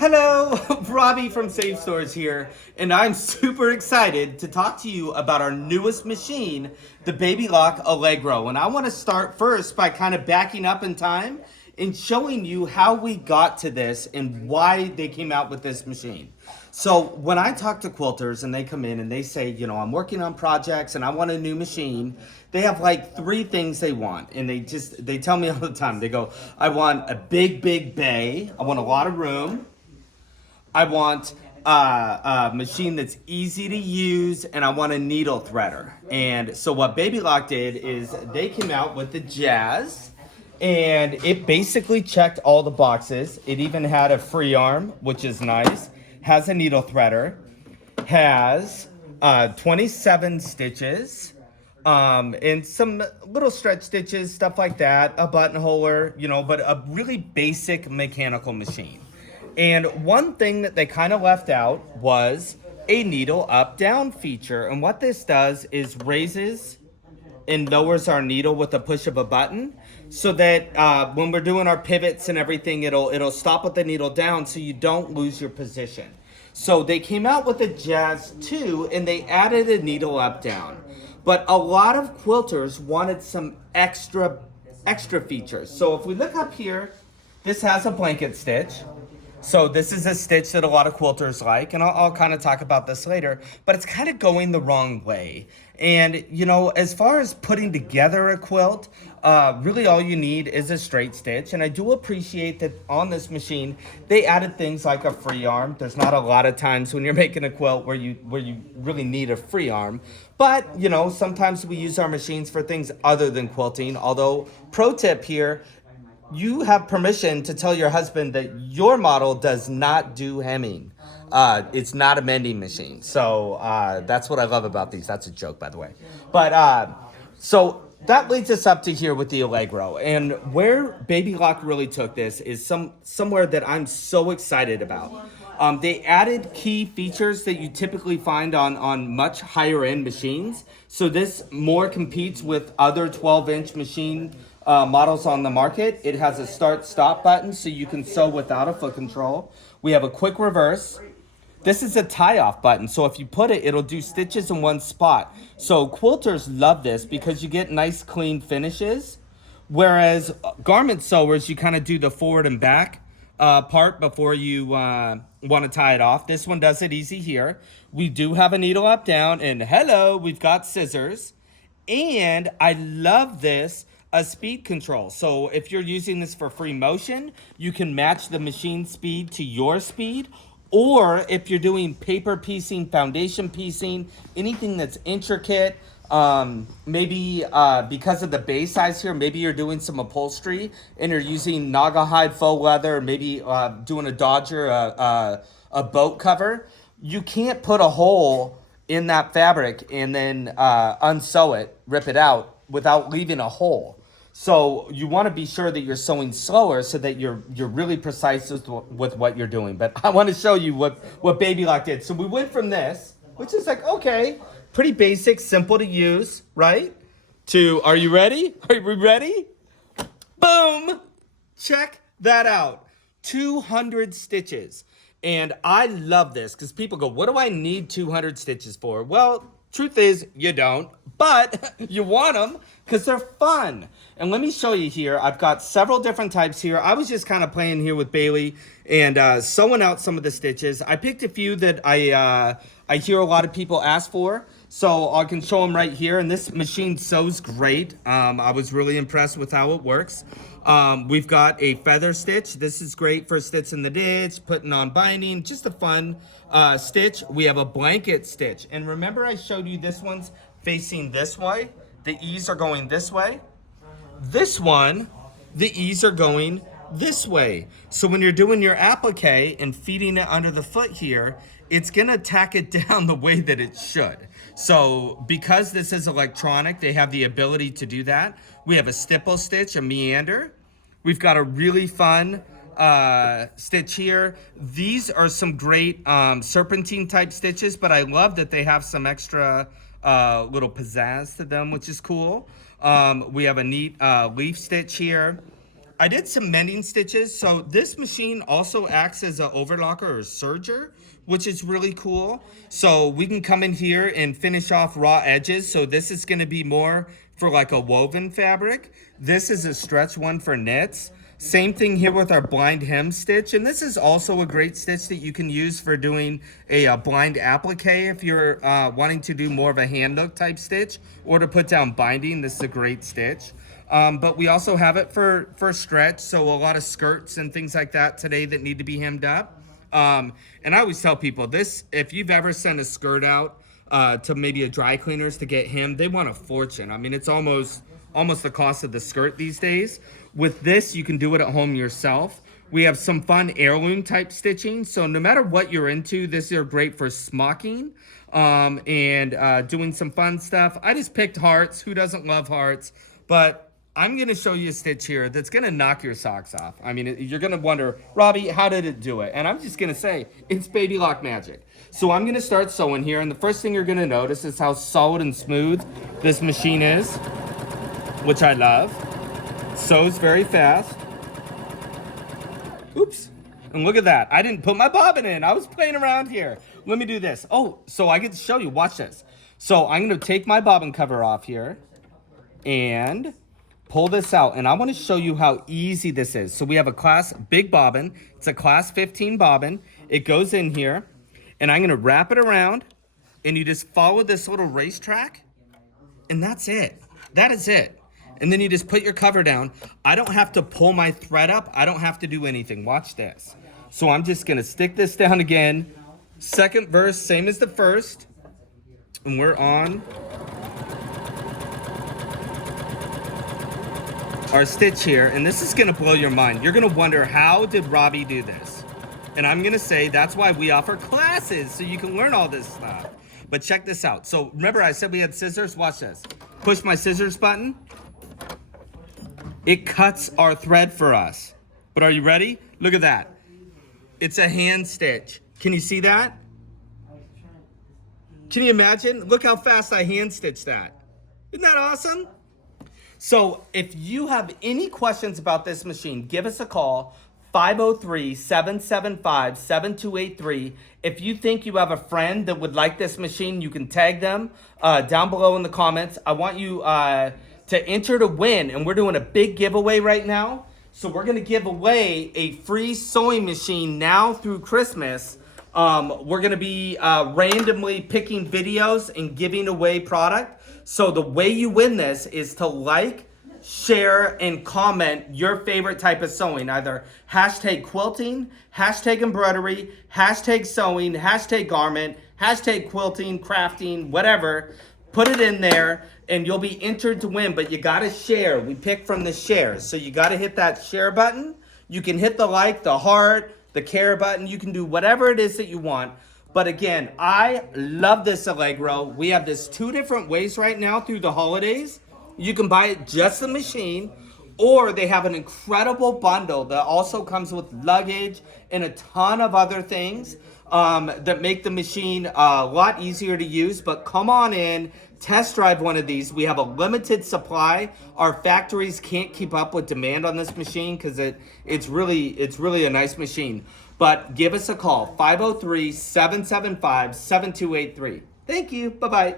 Hello, Robbie from Save Stores here, and I'm super excited to talk to you about our newest machine, the Baby Lock Allegro. And I want to start first by kind of backing up in time and showing you how we got to this and why they came out with this machine. So when I talk to quilters and they come in and they say, I'm working on projects and I want a new machine, they have like three things they want. And they tell me all the time, they go, I want a big bay, I want a lot of room, I want a machine that's easy to use, and I want a needle threader. And so what Baby Lock did is they came out with the Jazz, and it basically checked all the boxes. It even had a free arm, which is nice, has a needle threader, has 27 stitches, and some little stretch stitches, stuff like that, a buttonholer, but a really basic mechanical machine. And one thing that they kind of left out was a needle up-down feature. And what this does is raises and lowers our needle with a push of a button, so that when we're doing our pivots and everything, it'll stop with the needle down so you don't lose your position. So they came out with a Jazz 2 and they added a needle up-down. But a lot of quilters wanted some extra features. So if we look up here, this has a blanket stitch. So this is a stitch that a lot of quilters like, and I'll kind of talk about this later, but it's kind of going the wrong way. And, as far as putting together a quilt, really all you need is a straight stitch. And I do appreciate that on this machine, they added things like a free arm. There's not a lot of times when you're making a quilt where you really need a free arm. But, sometimes we use our machines for things other than quilting. Although, pro tip here, you have permission to tell your husband that your model does not do hemming. It's not a mending machine. So that's what I love about these. That's a joke, by the way. But so that leads us up to here with the Allegro. And where Baby Lock really took this is somewhere that I'm so excited about. They added key features that you typically find on much higher end machines. So this more competes with other 12-inch machine models on the market. It has a start-stop button so you can sew without a foot control. We have a quick reverse. This is a tie-off button, so if you put it, it'll do stitches in one spot. So quilters love this because you get nice clean finishes, whereas garment sewers, you kind of do the forward and back part before you want to tie it off. This one does it easy here. We do have a needle up down, and hello, we've got scissors. And I love this, a speed control. So if you're using this for free motion, you can match the machine speed to your speed. Or if you're doing paper piecing, foundation piecing, anything that's intricate, maybe because of the base size here, maybe you're doing some upholstery and you're using naga hide faux leather, or maybe doing a Dodger, a boat cover, you can't put a hole in that fabric and then unsew it, rip it out without leaving a hole. So you want to be sure that you're sewing slower so that you're really precise with what you're doing. But I want to show you what Baby Lock did. So we went from this, which is like, okay, pretty basic, simple to use, right? To, are you ready? Are we ready? Boom! Check that out. 200 stitches. And I love this because people go, what do I need 200 stitches for? Well, truth is, you don't, but you want them because they're fun. And let me show you here. I've got several different types here. I was just kind of playing here with Bailey and sewing out some of the stitches. I picked a few that I hear a lot of people ask for, so I can show them right here. And this machine sews great. I was really impressed with how it works. We've got a feather stitch. This is great for stitching the ditch, putting on binding, just a fun stitch. We have a blanket stitch. And remember I showed you this one's facing this way? The E's are going this way. This one, the E's are going this way. So when you're doing your applique and feeding it under the foot here, it's gonna tack it down the way that it should. So because this is electronic, they have the ability to do that. We have a stipple stitch, a meander. We've got a really fun stitch here. These are some great serpentine type stitches, but I love that they have some extra little pizzazz to them, which is cool. We have a neat leaf stitch here. I did some mending stitches. So this machine also acts as an overlocker or serger, which is really cool. So we can come in here and finish off raw edges. So this is gonna be more for like a woven fabric. This is a stretch one for knits. Same thing here with our blind hem stitch. And this is also a great stitch that you can use for doing a blind applique if you're wanting to do more of a hand hook type stitch or to put down binding. This is a great stitch. But we also have it for stretch, so a lot of skirts and things like that today that need to be hemmed up. And I always tell people this, if you've ever sent a skirt out to maybe a dry cleaners to get hemmed, they want a fortune. I mean, it's almost the cost of the skirt these days. With this, you can do it at home yourself. We have some fun heirloom type stitching, so no matter what you're into, this is great for smocking and doing some fun stuff. I just picked hearts. Who doesn't love hearts? But I'm gonna show you a stitch here that's gonna knock your socks off. I mean, you're gonna wonder, Robbie, how did it do it? And I'm just gonna say, it's Baby Lock magic. So I'm gonna start sewing here, and the first thing you're gonna notice is how solid and smooth this machine is, which I love. Sews very fast. Oops, and look at that. I didn't put my bobbin in. I was playing around here. Let me do this. Oh, so I get to show you, watch this. So I'm gonna take my bobbin cover off here and pull this out, and I want to show you how easy this is. So we have a class big bobbin. It's a class 15 bobbin. It goes in here, and I'm going to wrap it around, and you just follow this little racetrack, and that's it. That is it. And then you just put your cover down. I don't have to pull my thread up. I don't have to do anything. Watch this. So I'm just going to stick this down again. Second verse, same as the first, and we're on our stitch here, and this is gonna blow your mind. You're gonna wonder, how did Robbie do this? And I'm gonna say that's why we offer classes, so you can learn all this stuff. But check this out. So remember I said we had scissors? Watch this. Push my scissors button. It cuts our thread for us. But are you ready? Look at that. It's a hand stitch. Can you see that? Can you imagine? Look how fast I hand stitched that. Isn't that awesome? So if you have any questions about this machine, give us a call, 503-775-7283. If you think you have a friend that would like this machine, you can tag them down below in the comments. I want you to enter to win, and we're doing a big giveaway right now. So we're gonna give away a free sewing machine now through Christmas. We're gonna be randomly picking videos and giving away product. So the way you win this is to like, share, and comment your favorite type of sewing. Either hashtag quilting, hashtag embroidery, hashtag sewing, hashtag garment, hashtag quilting, crafting, whatever. Put it in there and you'll be entered to win, but you gotta share. We pick from the shares. So you gotta hit that share button. You can hit the like, the heart, the care button. You can do whatever it is that you want. But again, I love this Allegro. We have this 2 different ways right now through the holidays. You can buy it just the machine, or they have an incredible bundle that also comes with luggage and a ton of other things that make the machine a lot easier to use. But come on in, test drive one of these. We have a limited supply. Our factories can't keep up with demand on this machine because it's really a nice machine. But give us a call, 503-775-7283. Thank you. Bye-bye.